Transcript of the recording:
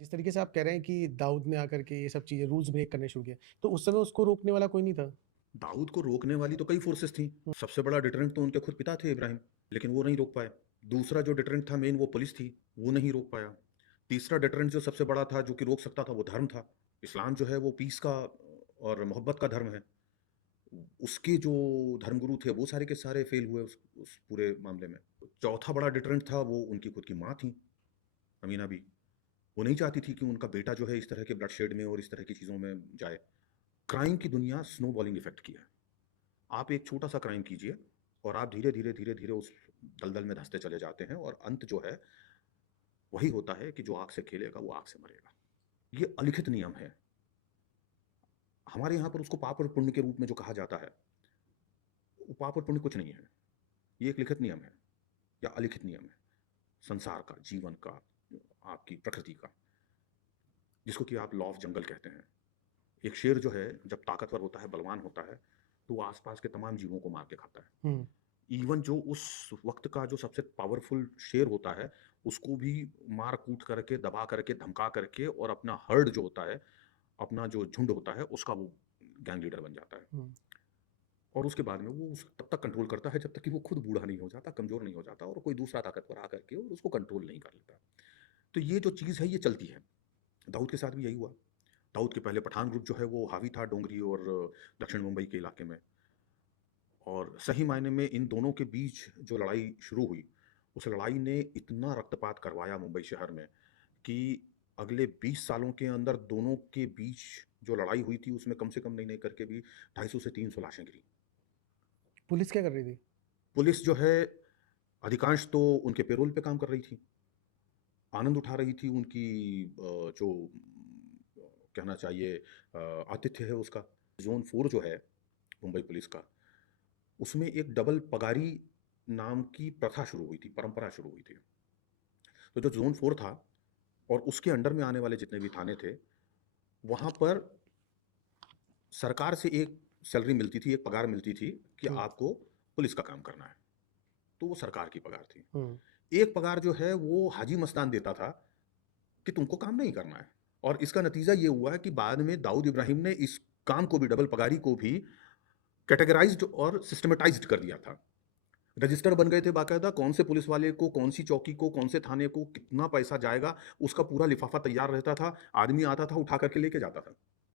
जिस तरीके से आप कह रहे हैं कि दाऊद ने आकर के ये सब चीज़ें रूल्स ब्रेक करने शुरू किए, तो उस समय उसको रोकने वाला कोई नहीं था? दाऊद को रोकने वाली तो कई फोर्सेस थी। हुँ, सबसे बड़ा डिटरेंट तो उनके खुद पिता थे इब्राहिम, लेकिन वो नहीं रोक पाए। दूसरा जो डिटरेंट था मेन वो पुलिस थी, वो नहीं रोक पाया। तीसरा डिटरेंट जो सबसे बड़ा था जो कि रोक सकता था वो धर्म था। इस्लाम जो है वो पीस का और मोहब्बत का धर्म है। उसके जो धर्मगुरु थे वो सारे के सारे फेल हुए उस पूरे मामले में। चौथा बड़ा डिटरेंट था वो उनकी खुद की माँ थी, अमीना बी। वो नहीं चाहती थी कि उनका बेटा जो है इस तरह के ब्लडशेड में और इस तरह की चीज़ों में जाए। क्राइम की दुनिया स्नोबॉलिंग इफेक्ट की है। आप एक छोटा सा क्राइम कीजिए और आप धीरे धीरे धीरे धीरे उस दलदल में धंसते चले जाते हैं और अंत जो है वही होता है कि जो आग से खेलेगा वो आग से मरेगा। ये अलिखित नियम है। हमारे यहाँ पर उसको पाप और पुण्य के रूप में जो कहा जाता है, वो पाप और पुण्य कुछ नहीं है। ये एक लिखित नियम है या अलिखित नियम है संसार का, जीवन का, आपकी प्रकृति का, जिसको कि आप लॉ ऑफ जंगल कहते हैं। एक शेर जो है जब ताकतवर होता है, बलवान होता है, तो वो आसपास के तमाम जीवों को मार के खाता है। हुँ। इवन जो उस वक्त का जो सबसे पावरफुल शेर होता है, उसको भी मार कूट करके, दबा करके, धमका करके और अपना हर्ड जो होता है, अपना जो झुंड होता है, उसका वो गैंग लीडर बन जाता है। हुँ। और उसके बाद में वो तब तक कंट्रोल करता है जब तक कि वो खुद बूढ़ा नहीं हो जाता, कमजोर नहीं हो जाता और कोई दूसरा ताकतवर आकर के और उसको कंट्रोल नहीं कर लेता। तो ये जो चीज़ है ये चलती है। दाऊद के साथ भी यही हुआ। दाऊद के पहले पठान ग्रुप जो है वो हावी था डोंगरी और दक्षिण मुंबई के इलाके में। और सही मायने में इन दोनों के बीच जो लड़ाई शुरू हुई, उस लड़ाई ने इतना रक्तपात करवाया मुंबई शहर में कि अगले 20 सालों के अंदर दोनों के बीच जो लड़ाई हुई थी उसमें कम से कम नहीं करके भी 250 से 300 लाशें गिरी। पुलिस क्या कर रही थी? पुलिस जो है अधिकांश तो उनके पेरोल पे काम कर रही थी, आनंद उठा रही थी उनकी जो कहना चाहिए आतिथ्य है उसका। ज़ोन 4 जो है मुंबई पुलिस का, उसमें एक डबल पगारी नाम की प्रथा शुरू हुई थी, परंपरा शुरू हुई थी। तो जो ज़ोन 4 था और उसके अंडर में आने वाले जितने भी थाने थे, वहाँ पर सरकार से एक सैलरी मिलती थी, एक पगार मिलती थी कि हुँ, आपको पुलिस का काम करना है। तो वो सरकार की पगार थी। हुँ। एक पगार जो है वो हाजी मस्तान देता था कि तुमको काम नहीं करना है। और इसका नतीजा ये हुआ है कि बाद में दाऊद इब्राहिम ने इस काम को भी, डबल पगारी को भी कैटेगराइज्ड और सिस्टमैटाइज्ड कर दिया था। रजिस्टर बन गए थे बाकायदा, कौन से पुलिस वाले को, कौन सी चौकी को, कौन से थाने को कितना पैसा जाएगा, उसका पूरा लिफाफा तैयार रहता था। आदमी आता था, उठा करके लेके जाता था।